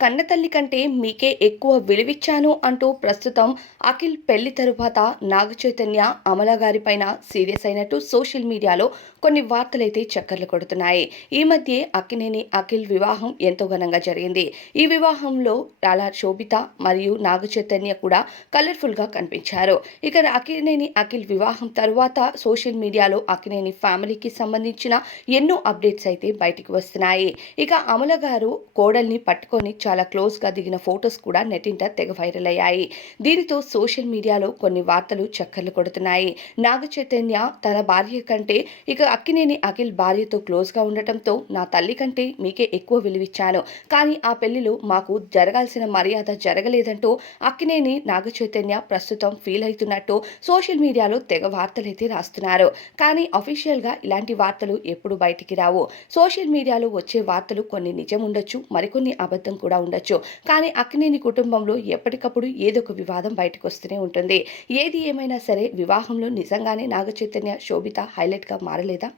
కన్నతల్లి కంటే మీకే ఎక్కువ విలువిచ్చాను అంటూ ప్రస్తుతం అఖిల్ పెళ్లి తరువాత నాగచైతన్య అమల గారిపైన సీరియస్ అయినట్టు సోషల్ మీడియాలో కొన్ని వార్తలైతే చక్కర్లు కొడుతున్నాయి. ఈ మధ్య అక్కినేని అఖిల్ వివాహం ఎంతో ఘనంగా జరిగింది. ఈ వివాహంలో అలా శోభిత మరియు నాగచైతన్య కూడా కలర్ఫుల్ గా కనిపించారు. ఇక అక్కినేని అఖిల్ వివాహం తరువాత సోషల్ మీడియాలో అక్కినేని ఫ్యామిలీకి సంబంధించిన ఎన్నో అప్డేట్స్ అయితే బయటికి వస్తున్నాయి. ఇక అమల గారు కోడల్ని పట్టుకొని చాలా క్లోజ్గా దిగిన ఫొటోస్ కూడా నెట్టింట తెగ వైరల్ అయ్యాయి. దీనితో సోషల్ మీడియాలో కొన్ని వార్తలు చక్కర్లు కొడుతున్నాయి. నాగ చైతన్య తన భార్య కంటే ఇక అక్కినేని అఖిల్ భార్యతో క్లోజ్గా ఉండటంతో నా తల్లి కంటే మీకే ఎక్కువ విలువిచ్చాను, కానీ ఆ పెళ్లిలో మాకు జరగాల్సిన మర్యాద జరగలేదంటూ అక్కినేని నాగ చైతన్య ప్రస్తుతం ఫీల్ అవుతున్నట్టు సోషల్ మీడియాలో తెగ వార్తలైతే రాస్తున్నారు. కానీ అఫీషియల్గా ఇలాంటి వార్తలు ఎప్పుడు బయటికి రావు. సోషల్ మీడియాలో వచ్చే వార్తలు కొన్ని నిజం ఉండొచ్చు, మరికొన్ని అబద్ధం కూడా ఉండొచ్చు. కానీ అక్కినేని కుటుంబంలో ఎప్పటికప్పుడు ఏదో ఒక వివాదం బయటకు వస్తూనే ఉంటుంది. ఏది ఏమైనా సరే వివాహంలో నిజంగానే నాగ చైతన్య శోభిత హైలైట్గా మారలేదా?